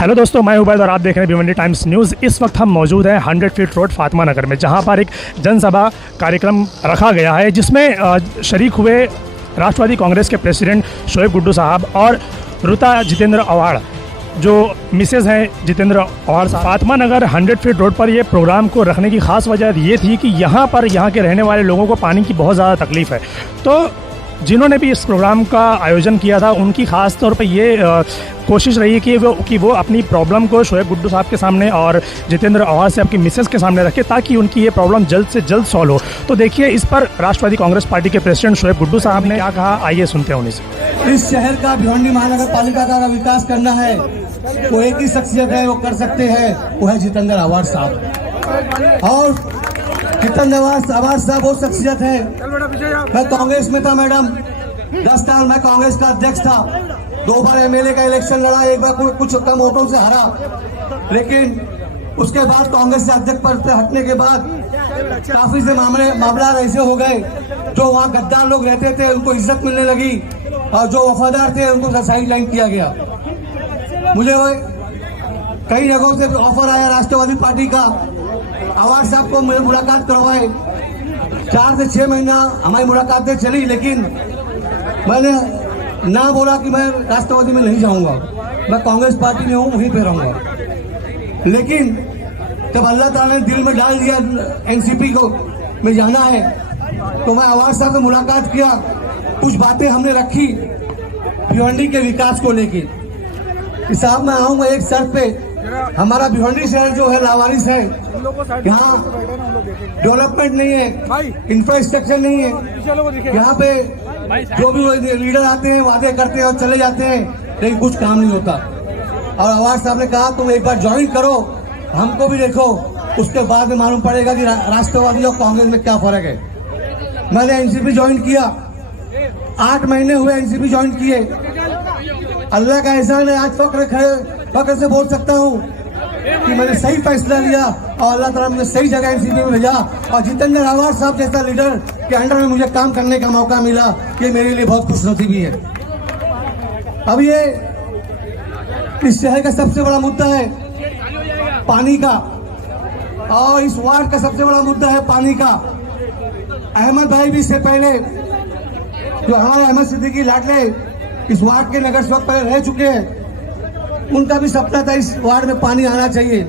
Hello दोस्तों, मैं उबैद और आप देख रहे हैं भिवंडी टाइम्स न्यूज़। इस वक्त हम मौजूद हैं 100 फीट रोड फातिमा नगर में, जहां पर एक जनसभा कार्यक्रम रखा गया है, जिसमें शरीक हुए राष्ट्रवादी कांग्रेस के प्रेसिडेंट शोएब गुड्डू साहब और रुता जितेंद्र अवाड़, जो मिसेज हैं जितेंद्र अवाड़ साहब। फातिमा नगर 100 फीट रोड पर ये प्रोग्राम को रखने की ख़ास वजह ये थी कि यहाँ के रहने वाले लोगों को पानी की बहुत ज़्यादा तकलीफ़ है। तो जिन्होंने भी इस प्रोग्राम का आयोजन किया था, उनकी ख़ास तौर पे ये कोशिश रही है कि वो अपनी प्रॉब्लम को शोएब गुड्डू साहब के सामने और जितेंद्र अवाड़ से आपकी मिसेस के सामने रखे, ताकि उनकी ये प्रॉब्लम जल्द से जल्द सॉल्व हो। तो देखिए, इस पर राष्ट्रवादी कांग्रेस पार्टी के प्रेसिडेंट शोएब गुड्डू साहब ने क्या कहा, आइए सुनते हैं उन्हीं से। इस शहर का भिवंडी महानगर पालिका का विकास करना है, वो एक ही शख्सियत है, वो कर सकते हैं, वो है जितेंद्र अवाड़ साहब। और जितेंद्र अवाड़ साहब वो शख्सियत है। मैं कांग्रेस में था मैडम, 10 साल मैं कांग्रेस का अध्यक्ष था, 2 बार एमएलए का इलेक्शन लड़ा, 1 बार कुछ कम वोटों से हरा। लेकिन उसके बाद कांग्रेस से अध्यक्ष पद से हटने के बाद काफी से मामला ऐसे हो गए, जो वहाँ गद्दार लोग रहते थे उनको इज्जत मिलने लगी, और जो वफादार थे उनको साइड लाइन किया गया। मुझे कई जगहों से ऑफर आया राष्ट्रवादी पार्टी का, अवाड़ साहब को मुलाकात करवाए। 4 से 6 महीना हमारी मुलाकातें चली, लेकिन मैंने ना बोला कि मैं राष्ट्रवादी में नहीं जाऊंगा, मैं कांग्रेस पार्टी में हूँ, वहीं पे रहूंगा। लेकिन जब अल्लाह ताला ने दिल में डाल दिया एनसीपी को में जाना है, तो मैं अवाड़ साहब से मुलाकात किया, कुछ बातें हमने रखी भिवंडी के विकास को लेकर। साहब मैं आऊंगा एक शर्त पे, हमारा भिवंडी शहर जो है लावारिस है, यहाँ डेवलपमेंट नहीं है, इंफ्रास्ट्रक्चर नहीं है। यहाँ पे जो भी लीडर आते हैं वादे करते हैं और चले जाते हैं, लेकिन कुछ काम नहीं होता। और अवाड़ साहब ने कहा तुम एक बार ज्वाइन करो, हमको भी देखो, उसके बाद में मालूम पड़ेगा कि राष्ट्रवादी और कांग्रेस में क्या फर्क है। मैंने एनसीपी ज्वाइन किया, 8 महीने हुए एनसीपी ज्वाइन किए। अल्लाह का एहसान है, आज फक्र से बोल सकता हूँ कि मैंने सही फैसला लिया और अल्लाह ताला मुझे सही जगह एनसीपी में भेजा, और जितेंद्र अवाड़ साहब जैसा लीडर के अंडर में मुझे काम करने का मौका मिला, ये मेरे लिए बहुत खुशनसीबी है। अब ये इस शहर का सबसे बड़ा मुद्दा है पानी का, और इस वार्ड का सबसे बड़ा मुद्दा है पानी का। अहमद भाई भी इससे पहले, जो हमारे अहमद सिद्दीकी लाडले इस वार्ड के नगर सेवक पहले रह चुके हैं, उनका भी सपना था इस वार्ड में पानी आना चाहिए,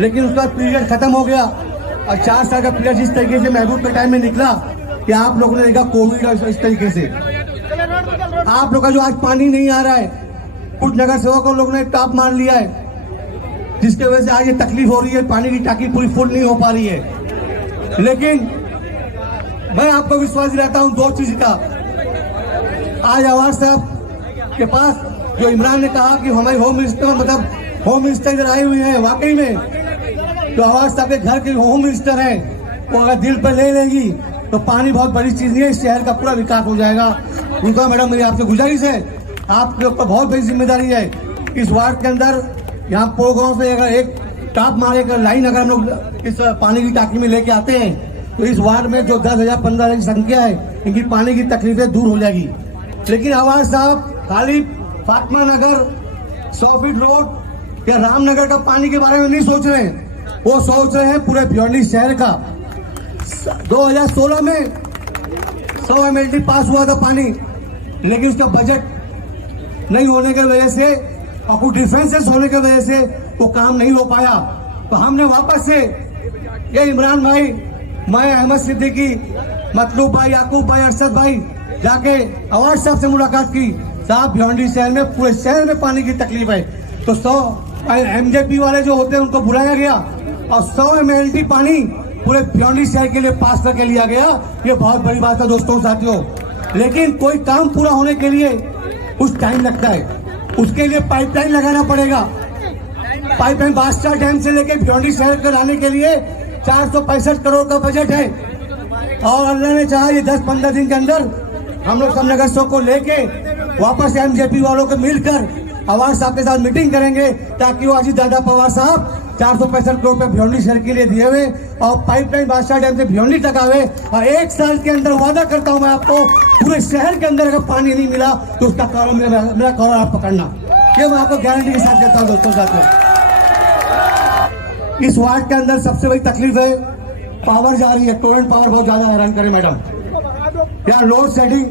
लेकिन उसका पीरियड खत्म हो गया। और 4 साल का पीरियड जिस तरीके से महबूब के टाइम में निकला कि आप लोगों ने देखा कोविड और इस तरीके से आप लोग का जो आज पानी नहीं आ रहा है, कुछ नगर सेवकों लोगों ने टॉप मार लिया है, जिसके वजह से आज ये तकलीफ हो रही है, पानी की टाकी पूरी फुल नहीं हो पा रही है। लेकिन मैं आपको विश्वास दिलाता हूँ 2 चीज का। आज अवाड़ साहब के पास जो इमरान ने कहा कि हमारे होम मिनिस्टर, मतलब होम मिनिस्टर इधर आए हुए हैं, वाकई में जो अवाड़ साहब के घर के होम मिनिस्टर हैं, वो अगर दिल पर ले लेगी तो पानी बहुत बड़ी चीज नहीं है, इस शहर का पूरा विकास हो जाएगा। उनका मैडम मेरी आपसे गुजारिश है, आपके ऊपर बहुत बड़ी जिम्मेदारी है। इस वार्ड के अंदर यहाँ गाँव से अगर एक टॉप मारे कर लाइन अगर हम लोग इस पानी की टाकी में लेके आते हैं, तो इस वार्ड में जो 10,000 15,000 की संख्या है, इनकी पानी की तकलीफें दूर हो जाएगी। लेकिन अवाड़ साहब खाली फातिमा नगर 100 फीट रोड या रामनगर का पानी के बारे में नहीं सोच रहे हैं, वो सोच रहे हैं पूरे भिवंडी शहर का। 2016 में 100 MLD पास हुआ था पानी, लेकिन उसका बजट नहीं होने की वजह से और कुछ डिफरेंसेस होने की वजह से वो काम नहीं हो पाया। तो हमने वापस से ये इमरान भाई, मैं अहमद सिद्दीकी, मतलूब भाई, याकूब भाई, अरशद भाई जाके अवाड़ साहब से मुलाकात की। साहब भिवंडी शहर में, पूरे शहर में पानी की तकलीफ है, तो 100 MJP वाले जो होते हैं उनको बुलाया गया और 100 MLD पानी पूरे भिवंडी शहर के लिए पास करके लिया गया। ये बहुत बड़ी बात है दोस्तों, साथियों। लेकिन कोई काम पूरा होने के लिए कुछ टाइम लगता है, उसके लिए पाइपलाइन लगाना पड़ेगा। पाइपलाइन बादशाह डैम से लेके भिवंडी शहर को लाने के लिए 465 करोड़ का बजट है, और अल्लाह ने चाहा ये 10-15 दिन के अंदर हम लोग सब नगर सेवक को लेके वापस MJP वालों को मिलकर अवाड़ साहब के साथ मीटिंग करेंगे, ताकि वो अजीत दादा पवार साहब 465 करोड़ रुपए भिवंडी शहर के लिए दिए हुए और पाइपलाइन बादशाह डैम से भिवंडी तक आवे। और 1 साल के अंदर वादा करता हूं मैं आपको, पूरे शहर के अंदर अगर पानी नहीं मिला तो उसका कारण मेरा कारण आप पकड़ना। ये मैं आपको गारंटी के साथ कहता हूँ दोस्तों साथियों। इस वार्ड के अंदर सबसे बड़ी तकलीफ है पावर जा रही है, टोरेंट पावर बहुत ज्यादा हैरान करे मैडम। यहाँ लोड शेडिंग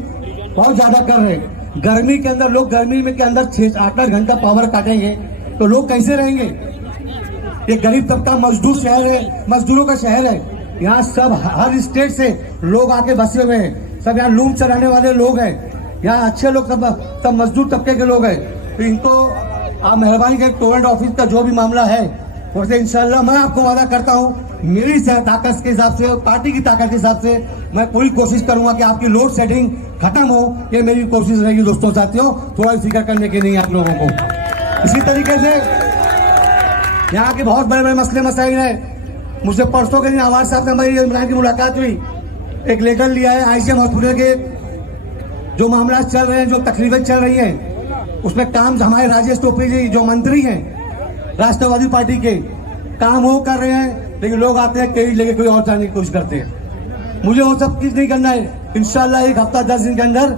बहुत ज्यादा कर रहे हैं। गर्मी के अंदर लोग गर्मी में के अंदर 6-8 घंटा पावर काटेंगे तो लोग कैसे रहेंगे। ये गरीब तबका मजदूर शहर है, मजदूरों का शहर है। यहाँ सब हर स्टेट से लोग आके बसे हुए हैं। सब यहाँ लूम चलाने वाले लोग हैं। यहाँ अच्छे लोग सब मजदूर तबके के लोग हैं। तो इनको आप मेहरबानी करें, टोरेंट ऑफिस का जो भी मामला है वैसे इंशाल्लाह मैं आपको वादा करता हूँ मेरी ताकत के हिसाब से, पार्टी की ताकत के हिसाब से मैं पूरी कोशिश करूंगा कि आपकी लोड शेडिंग खत्म हो। ये मेरी कोशिश रहेगी दोस्तों साथियों, थोड़ा फिक्र करने की नहीं आप लोगों को। इसी तरीके से यहाँ के बहुत बड़े बड़े मसले मसाइल है। मुझसे परसों के दिन आवाज साहब से हमारी इमरान की मुलाकात हुई। एक लेटर लिया है आईसीएम हॉस्पिटल के, जो मामला चल रहे हैं, जो तकलीफें चल रही हैं, उसमें काम हमारे राजेश टोपे जी जो मंत्री हैं राष्ट्रवादी पार्टी के, काम वो कर रहे हैं, लेकिन लोग आते हैं कई लेके कोई और जाने की कोशिश करते हैं। मुझे वो सब चीज नहीं करना है। इंशाल्लाह 1 हफ्ता 10 दिन के अंदर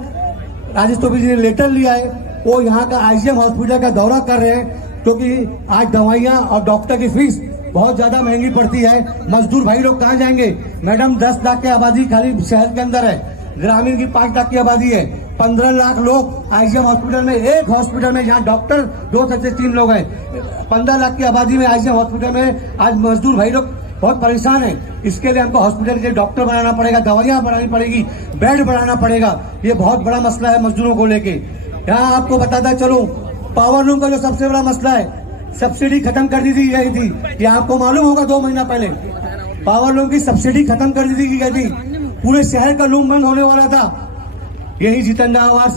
राजेश टोपे जी ने लेटर लिया है, वो यहाँ का आईसीएम हॉस्पिटल का दौरा कर रहे हैं, क्योंकि आज दवाइयाँ और डॉक्टर की फीस बहुत ज्यादा महंगी पड़ती है। मजदूर भाई लोग कहाँ जाएंगे मैडम। 10 लाख की आबादी खाली शहर के अंदर है, ग्रामीण की 5 लाख की आबादी है। 15 लाख लोग आईसीएम हॉस्पिटल में, एक हॉस्पिटल में जहाँ डॉक्टर 2 से 3 लोग हैं, 15 लाख की आबादी में आईसीएम हॉस्पिटल में आज मजदूर भाई लोग बहुत परेशान है। इसके लिए हमको हॉस्पिटल के डॉक्टर बनाना पड़ेगा, दवाइयाँ बढ़ानी पड़ेगी, बेड बढ़ाना पड़ेगा। ये बहुत बड़ा मसला है मजदूरों को लेके। यहाँ आपको बताता चलो, पावर लूम का जो सबसे बड़ा मसला है, सब्सिडी खत्म कर दी गई थी। ये आपको मालूम होगा 2 महीना पहले पावर लूम की सब्सिडी खत्म कर दी गई थी। पूरे शहर का लूम बंद होने वाला था। यही जितेंद्र आवाज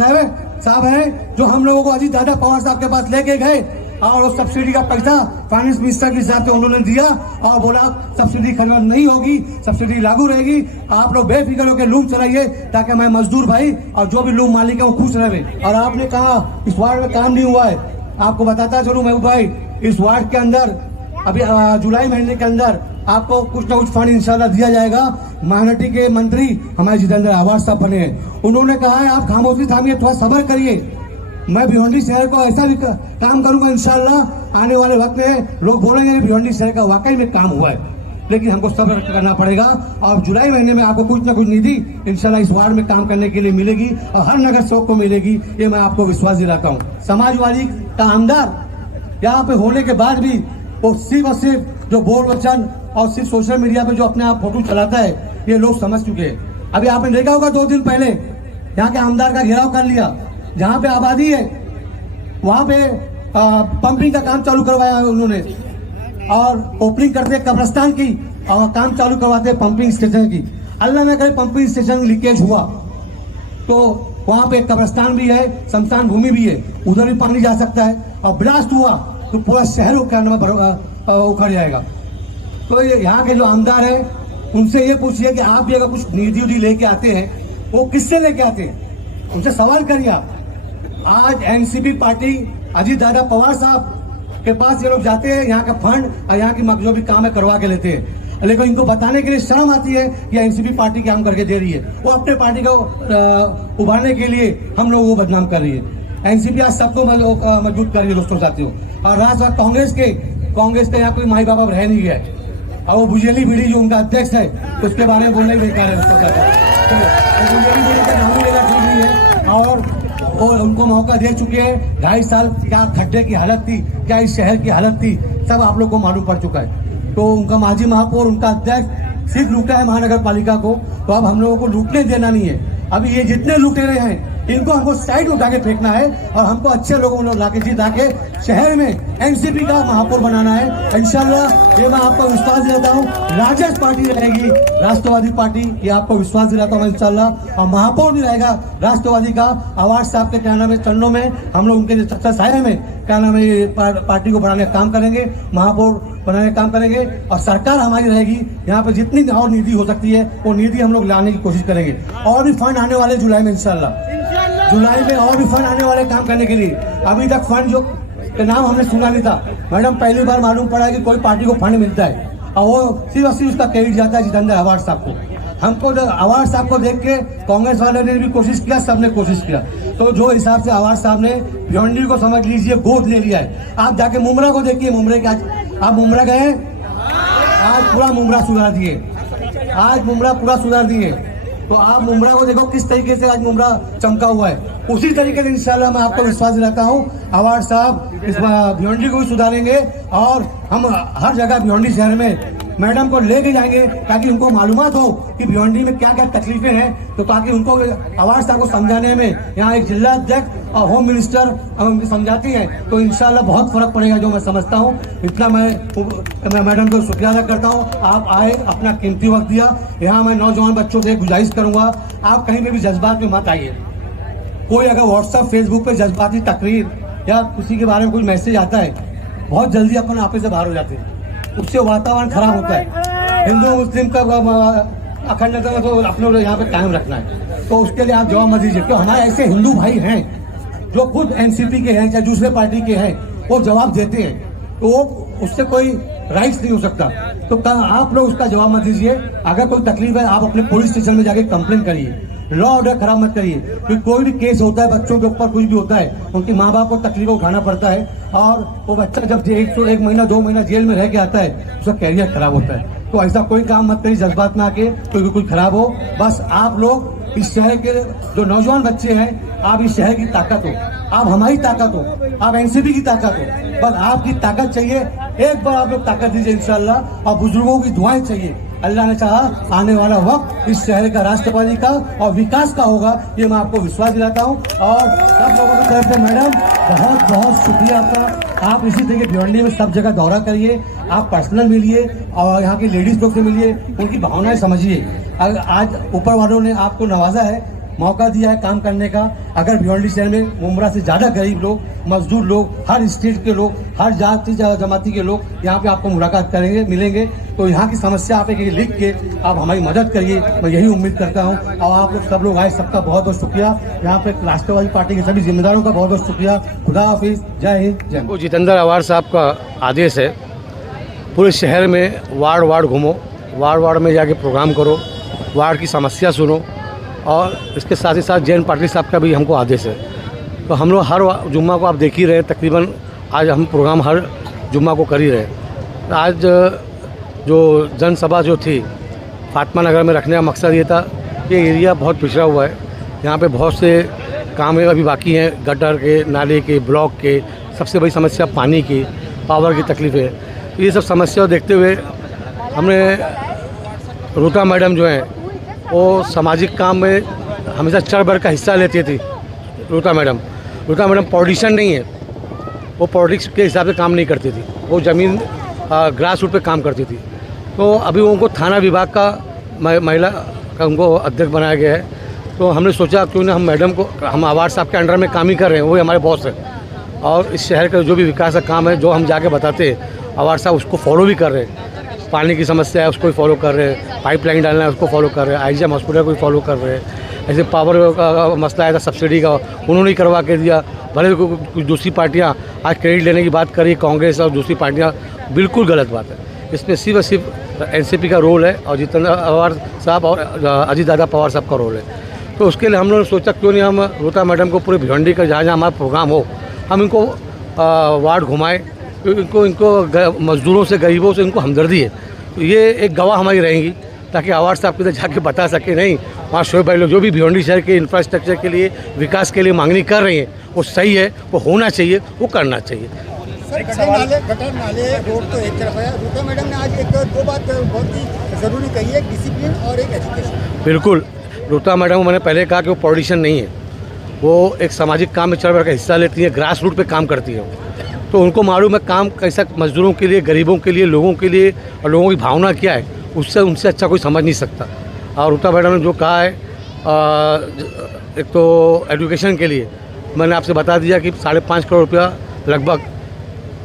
साहब है जो हम लोगों को अजीत दादा पवार साहब के पास लेके गए और उस सब्सिडी का पैसा फाइनेंस मिनिस्टर के हिसाब से उन्होंने दिया और बोला सब्सिडी खत्म नहीं होगी, सब्सिडी लागू रहेगी, आप लोग बेफिक्र होकर लूम चलाइए ताकि मैं मजदूर भाई और जो भी लूम मालिक है वो खुश रहे। और आपने कहा इस वार्ड में काम नहीं हुआ है, आपको बताता चलूं महबूब भाई, इस वार्ड के अंदर अभी जुलाई महीने के अंदर आपको कुछ ना कुछ फंड इंशाल्लाह दिया जाएगा। माइनॉरिटी के मंत्री हमारे जितेंद्र आवाज साहब बने हैं, उन्होंने कहा है आप खामोशी थामिए, थोड़ा सब्र करिए, मैं भिवंडी शहर को ऐसा भी काम करूंगा इंशाल्लाह आने वाले वक्त में लोग बोलेंगे भिवंडी शहर का वाकई में काम हुआ है। लेकिन हमको सब्र करना पड़ेगा और जुलाई महीने में आपको कुछ ना कुछ निधि इंशाल्लाह इस वार्ड में काम करने के लिए मिलेगी और हर नगर सेवक को मिलेगी, ये मैं आपको विश्वास दिलाता हूँ। समाजवादी का आमदार यहाँ पे होने के बाद भी वो सिर्फ और सिर्फ जो बोल वचन और सिर्फ सोशल मीडिया पे जो अपने आप फोटो चलाता है, ये लोग समझ चुके हैं। अभी आपने देखा होगा 2 दिन पहले यहाँ के आमदार का घेराव कर लिया, जहाँ पे आबादी है वहां पे पंपिंग का काम चालू करवाया है उन्होंने, और ओपनिंग करते कब्रिस्तान की और काम चालू करवाते पंपिंग स्टेशन की। अल्लाह न करे पंपिंग स्टेशन लीकेज हुआ तो वहां पे कब्रिस्तान भी है, शमशान भूमि भी है, उधर भी पानी जा सकता है, और ब्लास्ट हुआ तो पूरा शहर उखड़ जाएगा। तो यहाँ के जो आमदार है उनसे ये पूछिए कि आप भी अगर कुछ निधि उधि लेके आते हैं वो किससे लेके आते हैं, उनसे सवाल करिए आप। आज एनसीपी पार्टी अजीत दादा पवार साहब के पास ये लोग जाते हैं, यहाँ का फंड और यहाँ की जो भी काम है करवा के लेते हैं, लेकिन इनको बताने के लिए शर्म आती है कि एनसीपी पार्टी काम करके दे रही है। वो अपने पार्टी को उभारने के लिए हम लोग वो बदनाम कर रही है। एनसीपी आज सबको मजबूत कर रही है दोस्तों साथियों। और राष्ट्र कांग्रेस के यहाँ कोई माई बाप रह नहीं गया है, और वो भुजेली बीड़ी जो उनका अध्यक्ष है उसके बारे में बोलना ही बेकार है दोस्तों साथियों। भुजेली बीड़ी का नाम लेना ठीक नहीं है, और उनको मौका दे चुके हैं। 2.5 साल क्या खड्डे की हालत थी, क्या इस शहर की हालत थी, सब आप लोग को मालूम पड़ चुका है। तो उनका माजी महापौर, उनका अध्यक्ष सिर्फ लूटा है महानगर पालिका को, तो अब हम लोगों को लूटने देना नहीं है। अभी ये जितने लुटेरे हैं इनको हमको साइड उठा के फेंकना है और हमको अच्छे लोगों को लाके जिता के शहर में एनसीपी का महापौर बनाना है इंशाल्लाह। ये मैं आपको विश्वास दिलाता हूँ, राजद पार्टी रहेगी राष्ट्रवादी पार्टी, ये आपको विश्वास दिलाता हूँ इंशाल्लाह। और महापौर भी रहेगा राष्ट्रवादी का। आवाज साहब के क्या नाम है चरणों में हम लोग उनके सत्ता साये में क्या नाम है पार्टी को बढ़ाने का काम करेंगे, महापौर बनाने का काम करेंगे, और सरकार हमारी रहेगी। यहाँ पे जितनी और निधि हो सकती है वो निधि हम लोग लाने की कोशिश करेंगे। और भी फंड आने वाले जुलाई में इंशाल्लाह, जुलाई में और भी फंड आने वाले काम करने के लिए। अभी तक फंड जो के नाम हमने सुना नहीं था मैडम, पहली बार मालूम पड़ा है कि कोई पार्टी को फंड मिलता है और वो सिर्फ उसका क्रेडिट जाता है जितेंद्र आवाज साहब को। हमको आवाज साहब को देख के कांग्रेस वाले ने भी कोशिश किया, सबने कोशिश किया। तो जो हिसाब से आवाज साहब ने भिवंडी को समझ लीजिए गोद ले लिया है। आप जाके मुमरा को देखिए, मुमरे के आज आप मुमरा गए, आज पूरा मुमरा सुधार दिए, आज मुमरा पूरा सुधार दिए। तो आप मुमरा को देखो किस तरीके से आज मुमरा चमका हुआ है। उसी तरीके से इंशाल्लाह मैं आपको विश्वास दिलाता हूँ आवाज साहब इस भिवंडी को भी सुधारेंगे और हम हर जगह भिवंडी शहर में मैडम को लेके जाएंगे ताकि उनको मालूमात हो कि भिवंडी में क्या क्या तकलीफें हैं, तो ताकि उनको आवाज साहब को समझाने में यहाँ एक जिला अध्यक्ष और होम मिनिस्टर समझाती हैं तो इंशाल्लाह बहुत फर्क पड़ेगा, जो मैं समझता हूँ। इतना मैं मैडम को शुक्रिया अदा करता हूँ, आप आए, अपना कीमती वक्त दिया। यहाँ मैं नौजवान बच्चों से गुजारिश करूंगा, आप कहीं पे भी जज्बात में मत आइए। कोई अगर व्हाट्सएप फेसबुक पे जज्बाती तकरीर या किसी के बारे में कोई मैसेज आता है, बहुत जल्दी अपन आपे से बाहर हो जाते हैं, उससे वातावरण खराब होता है। हिंदू मुस्लिम का अखंडता तो अपने यहाँ पे कायम रखना है, तो उसके लिए आप जवाब मत दीजिए। क्यों हमारे ऐसे हिंदू भाई हैं जो खुद एनसीपी के हैं चाहे दूसरे पार्टी के हैं, वो जवाब देते हैं, तो वो उससे कोई राइट्स नहीं हो सकता। तो आप लोग उसका जवाब मत दीजिए। अगर कोई तकलीफ है आप अपने पुलिस स्टेशन में जाके कंप्लेन करिए, लॉ ऑर्डर खराब मत करिए। क्योंकि कोई भी केस होता है, बच्चों के ऊपर कुछ भी होता है, उनके माँ बाप को तकलीफ उठाना पड़ता है और वो बच्चा जब एक महीना 2 महीना जेल में रह के आता है उसका कैरियर खराब होता है। तो ऐसा कोई काम मत करिए जज्बात में आके कोई खराब हो। बस आप लोग इस शहर के जो नौजवान बच्चे हैं, आप इस शहर की ताकत हो, आप हमारी ताकत हो, आप एनसीपी की ताकत हो। बस आपकी ताकत चाहिए, एक बार आप लोग ताकत दीजिए इंशाल्लाह। और बुजुर्गों की दुआएं चाहिए। अल्लाह ने चाहा आने वाला वक्त इस शहर का राष्ट्रवादी का और विकास का होगा, ये मैं आपको विश्वास दिलाता हूँ। और सब लोगों की तरफ से मैडम बहुत बहुत शुक्रिया आपका। आप इसी तरीके भिवंडी में सब जगह दौरा करिए, आप पर्सनल मिलिए और यहाँ की लेडीज लोग से मिलिए, उनकी भावनाएं समझिए। आज ऊपर वालों ने आपको नवाजा है, मौका दिया है काम करने का। अगर भिवंडी शहर में मुमरा से ज्यादा गरीब लोग, मजदूर लोग, हर स्टेट के लोग, हर जाति जमाती के लोग यहाँ पे आपको मुलाकात करेंगे, मिलेंगे, तो यहाँ की समस्या आप एक लिख के आप हमारी मदद करिए, मैं यही उम्मीद करता हूँ। और आप लोग सब लोग आए, सबका बहुत बहुत शुक्रिया। यहाँ पे राष्ट्रवादी पार्टी के सभी जिम्मेदारों का बहुत बहुत शुक्रिया। खुदा हाफिज, जय हिंद, जय। जितेंद्र अवार साहब का आदेश है, पूरे शहर में वार्ड वार्ड घूमो, वार्ड में जाके प्रोग्राम करो, वार्ड की समस्या सुनो। और इसके साथ ही साथ जैन पाटिल साहब का भी हमको आदेश है। तो हम लोग हर जुम्मा को आप देख ही रहे, तकरीबन आज हम प्रोग्राम हर जुम्मा को कर ही रहे। तो आज जो जनसभा जो थी फातिमा नगर में रखने का मकसद ये था, ये एरिया बहुत पिछड़ा हुआ है, यहाँ पे बहुत से काम अभी बाकी हैं, गटर के, नाले के, ब्लॉक के। सबसे बड़ी समस्या पानी की, पावर की तकलीफ है। तो ये सब समस्या देखते हुए हमने रूटा मैडम जो हैं वो सामाजिक काम में हमेशा चढ़ बढ़ का हिस्सा लेती थी। रूटा मैडम पॉलिटिशियन नहीं है, वो पॉलिटिक्स के हिसाब से काम नहीं करती थी, वो ज़मीन ग्रास रूट पे काम करती थी। तो अभी उनको थाना विभाग का महिला का उनको अध्यक्ष बनाया गया है। तो हमने सोचा क्यों ना हम मैडम को, हम अवार साहब के अंडर में काम ही कर रहे हैं, वही हमारे बॉस है और इस शहर का जो भी विकास का काम है, जो हम जाके बताते हैं, अवार साहब उसको फॉलो भी कर रहे हैं। पानी की समस्या है उसको भी फॉलो कर रहे हैं, पाइपलाइन डालना है उसको फॉलो कर रहे हैं, आईजीएम हॉस्पिटल को भी फॉलो कर रहे हैं। ऐसे पावर का मसला आया था सब्सिडी का, उन्होंने ही करवा के दिया। भले कुछ दूसरी पार्टियां आज क्रेडिट लेने की बात करी, कांग्रेस और दूसरी पार्टियां, बिल्कुल गलत बात है। इसमें सिर्फ और सिर्फ एनसीपी का रोल है और जितेंद्र अवार साहब और अजीत दादा पवार साहब का रोल है। तो उसके लिए हम लोगों ने सोचा क्यों नहीं हम रूटा मैडम को पूरे भिवंडी का जहाँ जहाँ हमारा प्रोग्राम हो, हम इनको वार्ड घुमाएँ, इनको मजदूरों से, गरीबों से इनको हमदर्दी है। तो ये एक गवाह हमारी रहेंगी, ताकि अवार साहब के जाके बता सके नहीं वहाँ शोएब भाई लोग जो भी भिवंडी शहर के इंफ्रास्ट्रक्चर के लिए, विकास के लिए मांगनी कर रही हैं, वो सही है, वो होना चाहिए, वो करना चाहिए। गटर नाले रोड तो एक तरफ है, रूटा मैडम ने आज एक दो बात बहुत ही ज़रूरी कही है, डिसिप्लिन और एक एजुकेशन। बिल्कुल, रूटा मैडम को मैंने पहले कहा कि वो पॉलिटिशियन नहीं है, वो एक सामाजिक काम में चढ़ बढ़ का हिस्सा लेती है, ग्रास रूट पे काम करती है। तो उनको मालूम है काम कैसा मजदूरों के लिए, गरीबों के लिए, लोगों के लिए, और लोगों की भावना क्या है, उससे उनसे अच्छा कोई समझ नहीं सकता। और रूटा मैडम ने जो कहा है, एक तो एजुकेशन के लिए मैंने आपसे बता दिया कि 5.5 करोड़ रुपया लगभग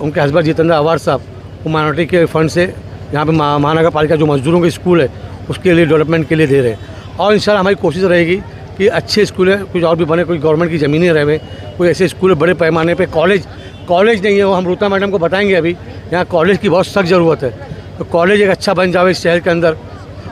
उनके हस्बैंड जितेंद्र अवार साहब वो माइनॉरिटी के फंड से यहाँ पे महानगर पालिका जो मजदूरों के स्कूल है उसके लिए डेवलपमेंट के लिए दे रहे हैं। और इंशाल्लाह हमारी कोशिश रहेगी कि अच्छे स्कूल है, कुछ और भी बने, कोई गवर्नमेंट की ज़मीनें रहे, कोई ऐसे स्कूल बड़े पैमाने पे, कॉलेज नहीं है वो हम रूटा मैडम को बताएंगे। अभी यहाँ कॉलेज की बहुत सख्त ज़रूरत है, तो कॉलेज एक अच्छा बन जाए इस शहर के अंदर।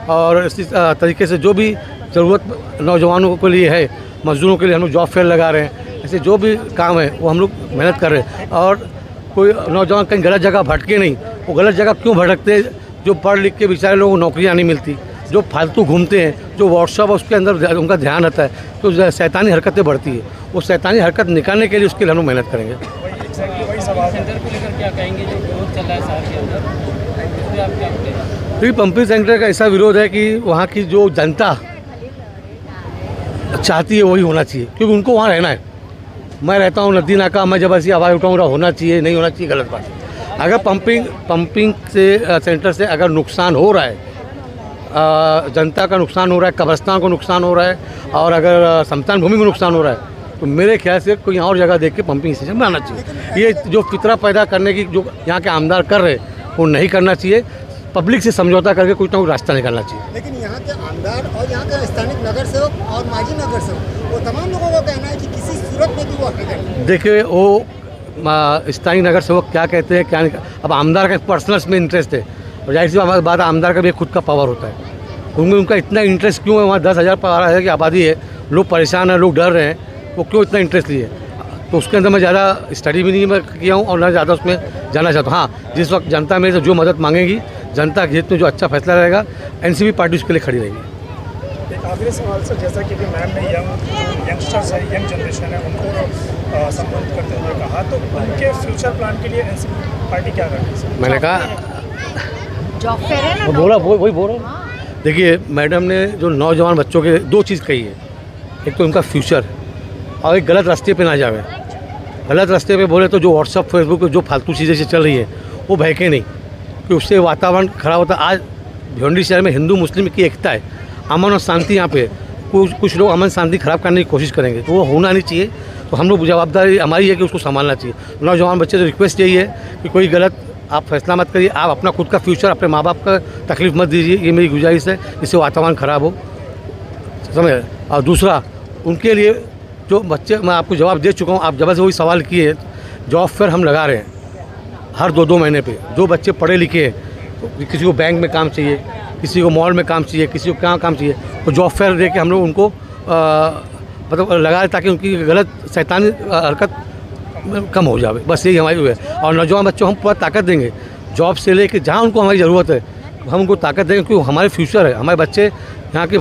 और इसी तरीके से जो भी ज़रूरत नौजवानों के लिए है मजदूरों के लिए हम लोग जॉब फेयर लगा रहे हैं। ऐसे जो भी काम है वो हम लोग मेहनत कर रहे हैं। और कोई नौजवान कहीं गलत जगह भटके नहीं। वो गलत जगह क्यों भटकते? जो पढ़ लिख के बेचारे लोगों को नौकरियाँ नहीं मिलती, जो फालतू घूमते हैं, जो व्हाट्सअप उसके अंदर उनका ध्यान रहता है, तो शैतानी हरकतें बढ़ती है। वो शैतानी हरकत निकालने के लिए उसके लिए हम लोग मेहनत करेंगे। सेंटर को लेकर क्या कहेंगे, जो विरोध चल रहा है शहर के अंदर, उस पर आप क्या कहेंगे? तो पंपिंग सेंटर का ऐसा विरोध है कि वहाँ की जो जनता चाहती है वही होना चाहिए, क्योंकि उनको वहाँ रहना है। मैं रहता हूँ नदी नाका, मैं जब ऐसी आवाज़ उठाऊँ होना चाहिए, नहीं होना चाहिए, गलत बात। अगर पंपिंग से सेंटर से अगर नुकसान हो रहा है, जनता का नुकसान हो रहा है, कब्रिस्तान को नुकसान हो रहा है, और अगर शमशान भूमि को नुकसान हो रहा है, तो मेरे ख्याल से कोई और जगह देख के पंपिंग स्टेशन बनाना चाहिए। ये जो फितरा पैदा करने की जो यहाँ के आमदार कर रहे हैं वो नहीं करना चाहिए। पब्लिक से समझौता करके कुछ ना कुछ रास्ता निकालना चाहिए। लेकिन यहाँ के आमदार और यहाँ का स्थानिक नगर सेवक और माजी नगर सेवक, वो तमाम लोगों का कहना है कि किसी सूरत में भी वो हकीकत। देखिए, वो स्थानीय नगर सेवक क्या कहते हैं क्या नहीं। अब आमदार का पर्सनल में इंटरेस्ट है, और जाहिर सी बात, आमदार का भी खुद का पावर होता है। उनका इतना इंटरेस्ट क्यों है? वहाँ 10,000 की आबादी है, लोग परेशान हैं, लोग डर रहे हैं, वो क्यों इतना इंटरेस्ट लिए? तो उसके अंदर मैं ज़्यादा स्टडी भी नहीं किया हूँ और ना ज़्यादा उसमें जाना चाहता हूँ। हाँ, जिस वक्त जनता मेरे से जो मदद मांगेगी, जनता के हित में जो अच्छा फैसला रहेगा, एनसीपी पार्टी उसके लिए खड़ी रहेगी। एक आखिरी सवाल सर, जैसा कि मैम ने यंगस्टर्स है, यंग जनरेशन है, उनको संबोधित करते हुए कहा, तो उनके फ्यूचर प्लान के लिए एनसीपी पार्टी क्या कर रही है? मैंने कहा जॉब फेयर है ना, वही बोल रहा हूँ। देखिए, मैडम ने जो नौजवान बच्चों के दो चीज़ कही है, एक तो उनका फ्यूचर, और एक गलत रास्ते पे ना जावे। गलत रास्ते पे बोले तो जो व्हाट्सअप फेसबुक पे जो फालतू चीज़ें से चल रही है वो बहके नहीं, कि उससे वातावरण खराब होता है। आज भिवंडी शहर में हिंदू मुस्लिम की एकता है, अमन और शांति। यहाँ पे कुछ लोग अमन शांति खराब करने की कोशिश करेंगे, तो वो होना नहीं चाहिए। तो हम लोग जवाबदारी हमारी है कि उसको संभालना चाहिए। नौजवान बच्चे से रिक्वेस्ट यही है कि कोई गलत आप फैसला मत करिए, आप अपना खुद का फ्यूचर, अपने माँ बाप का तकलीफ मत दीजिए, ये मेरी गुजारिश है, इससे वातावरण ख़राब हो, समझ। और दूसरा, उनके लिए जो बच्चे, मैं आपको जवाब दे चुका हूँ, आप जब से वही सवाल किए, जॉब फेयर हम लगा रहे हैं हर 2-2 महीने पे। जो बच्चे पढ़े लिखे हैं, तो किसी को बैंक में काम चाहिए, किसी को मॉल में काम चाहिए, किसी को क्या काम चाहिए, तो जॉब फेयर दे के हम लोग उनको मतलब लगाए, ताकि उनकी गलत शैतानी हरकत कम हो जाए। बस यही हमारी है। और नौजवान बच्चों हम पूरा ताकत देंगे, जॉब से लेके जहाँ उनको हमारी ज़रूरत है हम उनको ताकत देंगे, क्योंकि हमारे फ्यूचर है, हमारे बच्चे यहाँ के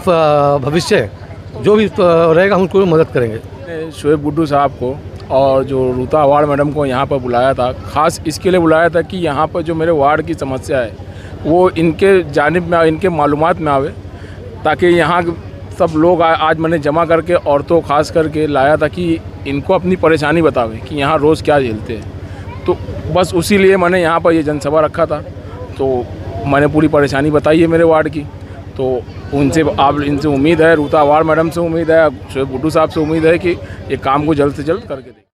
भविष्य है। जो भी रहेगा हम उनको मदद करेंगे। शोएब गुड्डू साहब को और जो रूता वार्ड मैडम को यहाँ पर बुलाया था, ख़ास इसके लिए बुलाया था कि यहाँ पर जो मेरे वार्ड की समस्या है वो इनके जानिब में, इनके मालूमात में आवे, ताकि यहाँ सब लोग आज मैंने जमा करके औरतों खास करके लाया था कि इनको अपनी परेशानी बतावे कि यहाँ रोज़ क्या झेलते हैं। तो बस उसी लिए मैंने यहाँ पर ये जनसभा रखा था। तो मैंने पूरी परेशानी बताई है मेरे वार्ड की। तो इनसे उम्मीद है, रूता वार्ड मैडम से उम्मीद है, शोएब गुड्डू साहब से उम्मीद है कि ये काम को जल्द से जल्द करके दें।